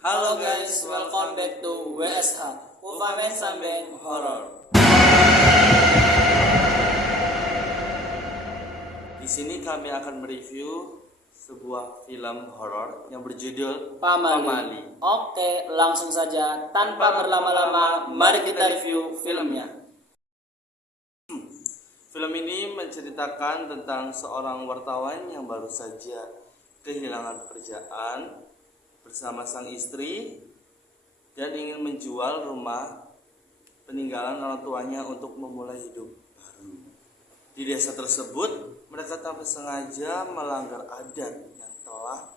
Halo guys, welcome back to WSH, Wofamen Sambeng Horror. Di sini kami akan mereview sebuah film horor yang berjudul Pamali. Oke, langsung saja tanpa berlama-lama, mari kita review filmnya. Film ini menceritakan tentang seorang wartawan yang baru saja kehilangan pekerjaan bersama sang istri dan ingin menjual rumah peninggalan orang tuanya untuk memulai hidup baru. Di desa tersebut, mereka tanpa sengaja melanggar adat yang telah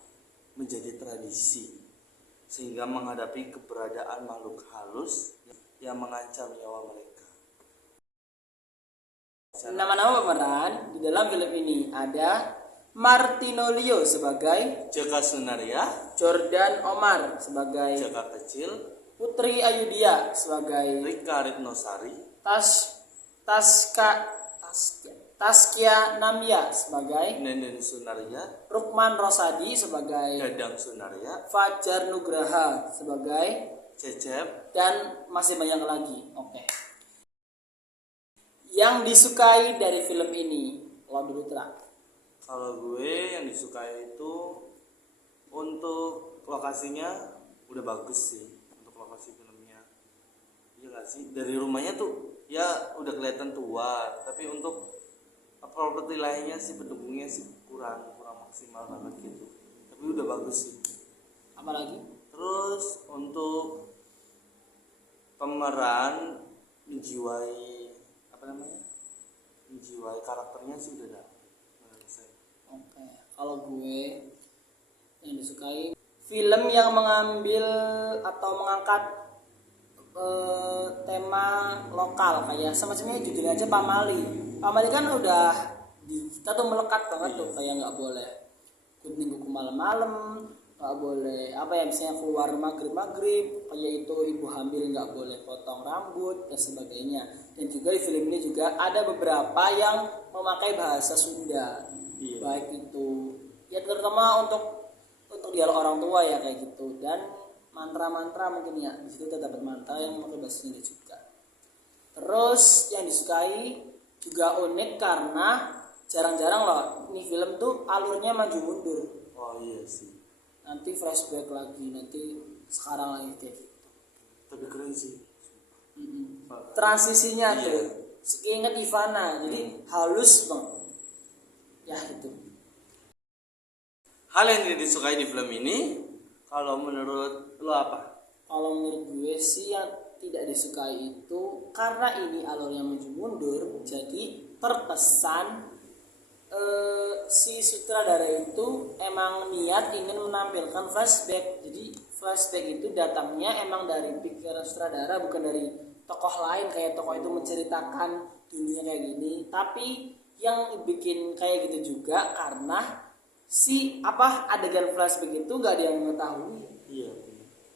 menjadi tradisi, sehingga menghadapi keberadaan makhluk halus yang mengancam nyawa mereka. Nama-nama pemeran di dalam film ini ada Martino Leo sebagai Jaka Sunaria, Jordan Omar sebagai Jaka Kecil, Putri Ayudia sebagai Rika Ritnosari, Taskia Namya sebagai Nenden Sunaria, Rukman Rosadi sebagai Dadang Sunaria, Fajar Nugraha sebagai Cecep, dan masih banyak lagi. Oke. Yang disukai dari film ini, lo dulu Tra. Kalau gue yang disukai itu untuk lokasinya udah bagus sih, untuk lokasi filmnya. Iya gak sih? Dari rumahnya tuh ya udah kelihatan tua, tapi untuk properti lainnya sih, pendukungnya sih kurang maksimal banget gitu. Tapi udah bagus sih. Apalagi? Terus untuk pemeran menjiwai karakternya sih udah dapet menurut saya. Oke. Kalau gue yang disukai film yang mengambil atau mengangkat tema lokal, kayak semacamnya judulnya aja Pamali. Pamali kan udah kita tuh melekat banget tuh, kayak nggak boleh ikut minggu malam-malam, nggak boleh misalnya keluar maghrib kayak itu, ibu hamil nggak boleh potong rambut dan sebagainya. Dan juga di film ini juga ada beberapa yang memakai bahasa Sunda, baik itu ya terutama untuk dialog orang tua ya kayak gitu, dan mantra-mantra mungkin ya di situ terdapat mantra yang memakai bahasa Sunda juga. Terus yang disukai juga unik karena jarang-jarang loh ini film tuh alurnya maju mundur. Oh iya sih. Nanti flashback lagi, nanti sekarang lagi kayak gitu. Tapi keren sih. Transisinya tuh ingat Ivana, jadi halus banget. Ya gitu. Hal yang tidak disukai di film ini, kalau menurut lo apa? Kalau menurut gue sih yang tidak disukai itu karena ini alurnya maju mundur, jadi terkesan si sutradara itu emang niat ingin menampilkan flashback. Jadi flashback itu datangnya emang dari pikiran sutradara, bukan dari tokoh lain, kayak tokoh itu menceritakan dunia kayak gini. Tapi yang bikin kayak gitu juga karena si adegan flashback itu gak ada yang mengetahui. Iya.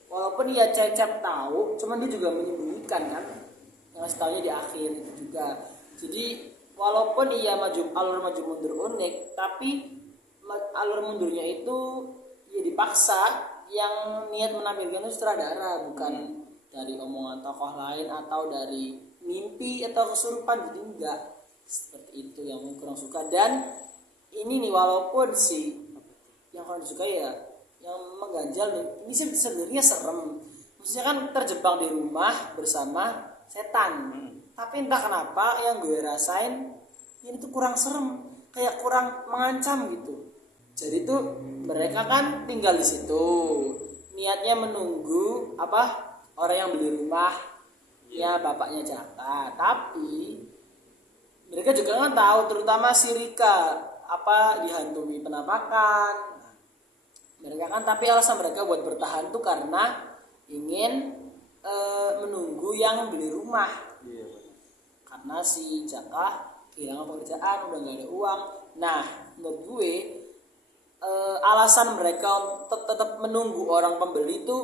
Walaupun ya Cecep tahu, cuman dia juga menyembunyikan kan, ngasih taunya di akhir itu juga. Jadi walaupun alur maju mundur unik, tapi alur mundurnya itu ya dipaksa, yang niat menampilkan itu sutradara, bukan dari omongan tokoh lain atau dari mimpi atau kesurupan. Jadi enggak seperti itu yang kurang suka. Dan ini nih, walaupun sih yang kurang suka ya yang mengganjal nih, ini sebenarnya serem. Maksudnya kan terjebak di rumah bersama setan. Tapi entah kenapa yang gue rasain ini tuh kurang serem, kayak kurang mengancam gitu. Jadi tuh mereka kan tinggal di situ, niatnya menunggu orang yang beli rumah, ya bapaknya Jaka. Tapi mereka juga kan tahu, terutama si Rika dihantui penampakan. Mereka kan, tapi alasan mereka buat bertahan tuh karena ingin menunggu yang beli rumah. Karena si Jaka kehilangan pekerjaan, udah gak ada uang. Nah, menurut gue alasan mereka tetap menunggu orang pembeli itu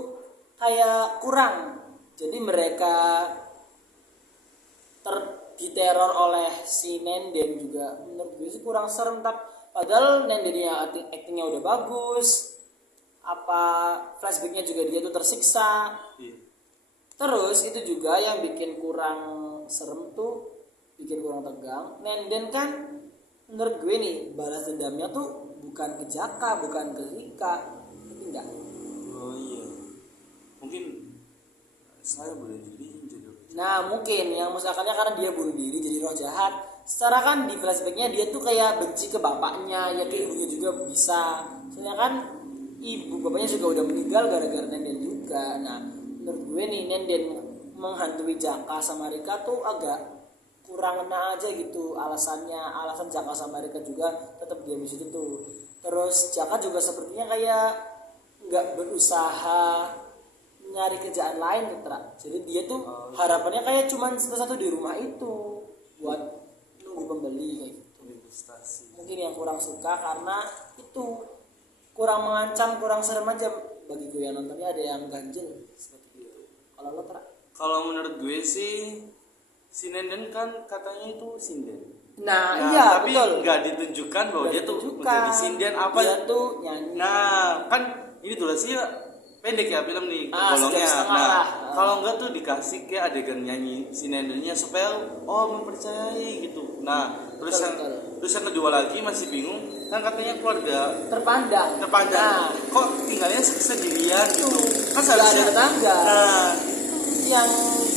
kayak kurang. Jadi mereka diteror oleh si Nenden juga, menurut gue sih kurang serem. Padahal Nendennya actingnya udah bagus, apa flashbacknya juga dia tuh tersiksa. Iya. Terus itu juga yang bikin kurang serem tuh, bikin kurang tegang. Nenden kan menurut gue nih balas dendamnya tuh bukan ke Jaka, bukan ke Rika, tapi enggak. Oh iya. Mungkin saya bunuh diri jadi Nah mungkin yang misalkannya karena dia bunuh diri jadi roh jahat. Secara kan di flashbacknya dia tuh kayak benci ke bapaknya, ya ke ibunya juga bisa. Soalnya kan ibu bapaknya juga udah meninggal gara-gara Nenden juga. Nah menurut gue nih Nenden menghantui Jaka sama Rika tuh agak kurang ngena aja gitu alasannya. Alasan Jaka sama Rika juga tetap dia di situ tuh. Terus Jaka juga sepertinya kayak nggak berusaha nyari kerjaan lain gitu. Jadi dia tuh harapannya kayak cuman satu-satu di rumah itu buat nunggu pembeli kayak gitu. investasi. Mungkin yang kurang suka karena itu kurang mengancam, kurang serem aja bagi gue yang nontonnya, ada yang ganjel seperti itu. Kalau lo Kalau menurut gue sih si Nenden kan katanya itu sinden. Nah, Nah, iya tapi betul. nggak ditunjukkan bahwa dia tuh menjadi sinden apa. Dia tuh nyanyi. Nah, kan ini durasinya pendek ya film nih Sejam tergolongnya. setengah Nah, lah. kalau enggak tuh dikasih kayak adegan nyanyi si Nendennya supaya mempercayai gitu. Nah, terus yang kedua lagi masih bingung kan katanya keluarga Terpandang. Nah, kok tinggalnya sendirian gitu. Kan nggak ada seharusnya tetangga. Nah, yang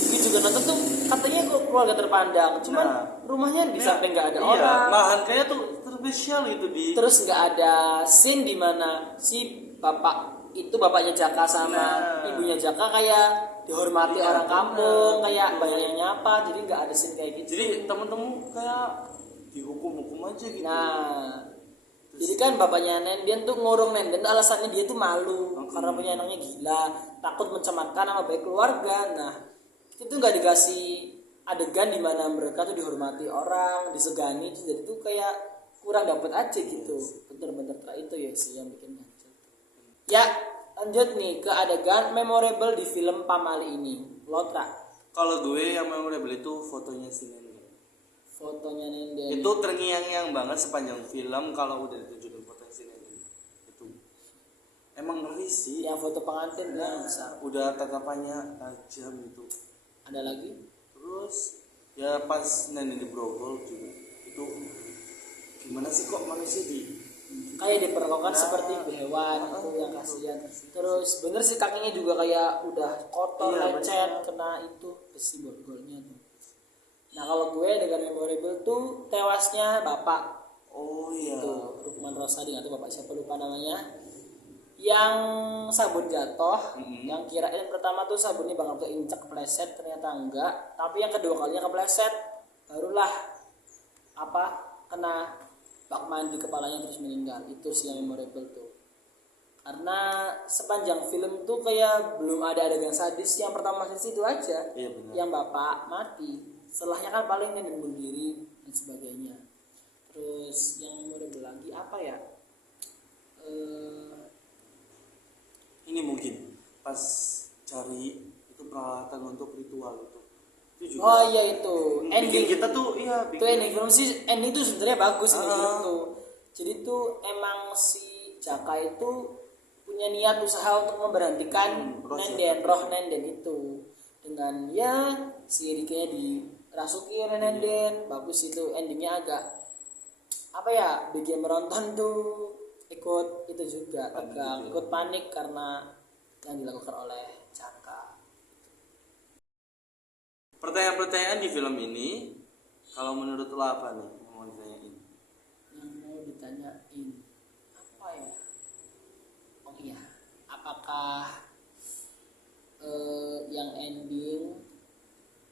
gue juga nonton tuh katanya kok keluarga terpandang, cuman rumahnya di samping nggak ada orang. Lahan kayaknya tuh spesial gitu di. Terus nggak ada scene di mana si bapak itu bapaknya Jaka sama ibunya Jaka kayak dihormati orang kampung, kayak banyak yang nyapa, jadi nggak ada scene kayak gitu. Jadi temen-temen kayak dihukum-hukum aja gitu. Nah, jadi kan bapaknya Nenden tuh ngurung Nenden, alasannya dia tuh malu karena punya anaknya gila, takut mencemarkan nama baik keluarga. Nah, itu tuh nggak dikasih adegan di mana mereka tuh dihormati orang, disegani, jadi tuh kayak kurang dapet aja gitu. Bener-bener itu ya sih yang bikin ngancel. Ya, lanjut nih ke adegan memorable di film Pamali ini. Lotra. Kalau gue yang memorable itu fotonya si Nenden. Fotonya Nenden. Itu terngiang-ngiang banget sepanjang film kalau udah ditunjukin foto si Nenden. Itu emang ngeri sih. Yang foto pengantin yang besar. Udah tatapannya tajam gitu. Ada lagi? Terus ya pas Nenden di Grogol juga itu gimana sih kok manusia kayak diperlakukan seperti hewan itu yang kasihan. Terus bener sih kakinya juga kayak udah kotor, lecet, kena itu besi borgolnya tuh. Nah kalau gue dengan memorable tuh tewasnya bapak. Oh iya. Itu Rukman Rosadi atau bapak siapa lupa namanya. Yang sabun jatuh, yang kirain pertama tuh sabunnya bakal keinjak kepleset, ternyata enggak. Tapi yang kedua kalinya kepleset, barulah kena bak mandi kepalanya terus meninggal. Itu sih yang memorable tuh. Karena sepanjang film tuh kayak belum ada adegan sadis. Yang pertama sadis itu aja. Iya, benar. Yang bapak mati. Setelahnya kan paling yang bunuh diri dan sebagainya. Terus yang memorable lagi apa ya? Ini mungkin pas cari itu peralatan untuk ritual itu juga. Oh iya itu Ending kita tuh itu ending film sih, ending tuh sebenarnya bagus ending film tuh. Jadi tuh emang si Jaka itu punya niat usaha untuk memberhentikan roh Nenden itu dengan ya si Rikanya dirasuki oleh Nenden. Bagus itu endingnya, agak bikin menonton tuh ikut itu juga agak ikut panik karena yang dilakukan oleh Jaka. Pertanyaan-pertanyaan di film ini kalau menurut lo apa nih yang mau ditanyain? Yang mau ditanyain apa ya? Oh iya, apakah yang ending,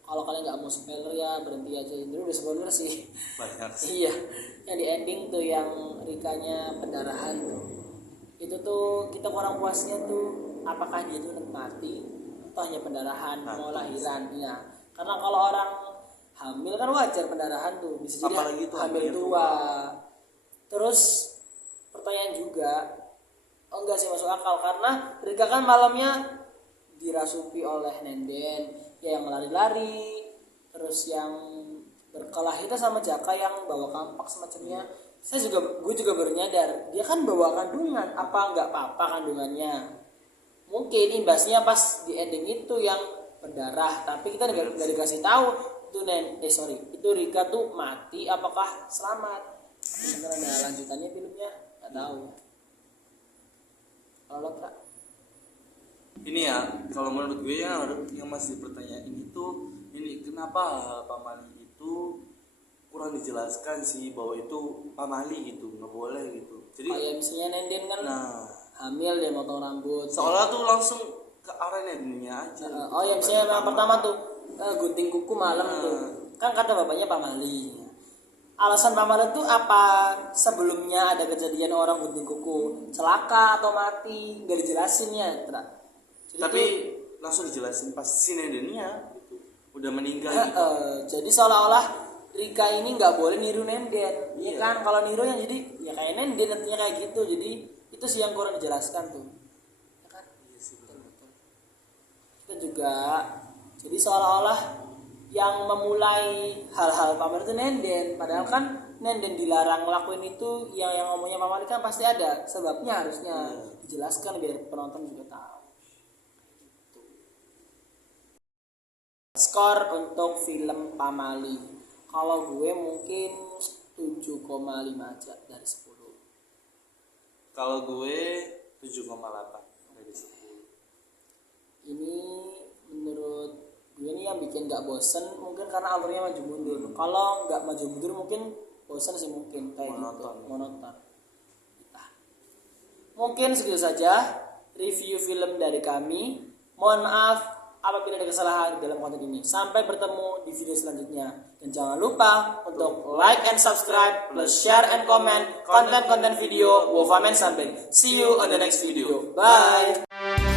kalau kalian nggak mau spoiler ya berhenti aja, ini udah spoiler sih. Banyak sih. Iya, yang di ending tuh yang Rikanya pendarahan tuh, itu tuh kita kurang puasnya tuh apakah dia tuh mati atau hanya pendarahan mau lahiran ya. Karena kalau orang hamil kan wajar pendarahan tuh, bisa jadi apalagi tuh hamil tua. Terus pertanyaan juga, enggak sih masuk akal karena Rika kan malamnya dirasuki oleh Nenden, ya yang lari-lari, terus yang berkelahi itu sama Jaka yang bawa kampak semacamnya, gue juga baru nyadar dia kan bawa kandungan, apa nggak apa-apa kandungannya. Mungkin imbasnya pas di ending itu yang berdarah, tapi kita nggak dikasih tahu itu Rika tuh mati apakah selamat. Mungkin ada lanjutannya filmnya, nggak tahu. Kalau Kak, Ini ya, kalau menurut gue yang masih pertanyaan ini tuh, ini kenapa pamali itu kurang dijelaskan sih, bahwa itu pamali gitu, nggak boleh gitu. Jadi kayak misalnya Nenden kan hamil dia motong rambut. seolah tuh langsung ke arah Nendennya aja. Oh ya misalnya yang pertama tuh gunting kuku malam tuh, kan kata bapaknya pamali. Alasan pamali itu apa? Sebelumnya ada kejadian orang gunting kuku celaka atau mati, nggak dijelasin ya, Tapi langsung dijelasin pas si Nendennya gitu, udah meninggal gitu. Jadi seolah-olah Rika ini nggak boleh niru Nenden, Iya. ya kan? Kalau niru yang jadi ya kayak Nenden nantinya kayak gitu. Jadi itu sih yang kurang dijelaskan tuh, ya kan? Iya sih, betul. Kita juga jadi seolah-olah yang memulai hal-hal pamer itu Nenden, padahal kan Nenden dilarang ngelakuin itu, yang ngomongnya pamali kan pasti ada sebabnya, harusnya dijelaskan biar penonton juga tahu. Skor untuk film Pamali, kalau gue mungkin 7,5 aja dari 10. Kalau gue 7,8 dari 10. Ini menurut gue ini yang bikin gak bosen mungkin karena alurnya maju mundur. Kalau nggak maju mundur mungkin bosen sih, mungkin kayak monoton. Nah, mungkin segitu saja review film dari kami. Mohon maaf apabila ada kesalahan dalam konten ini. Sampai bertemu di video selanjutnya. Dan jangan lupa untuk like and subscribe plus share and comment konten-konten video Wolfaman Sampai. See you on the next video. Bye.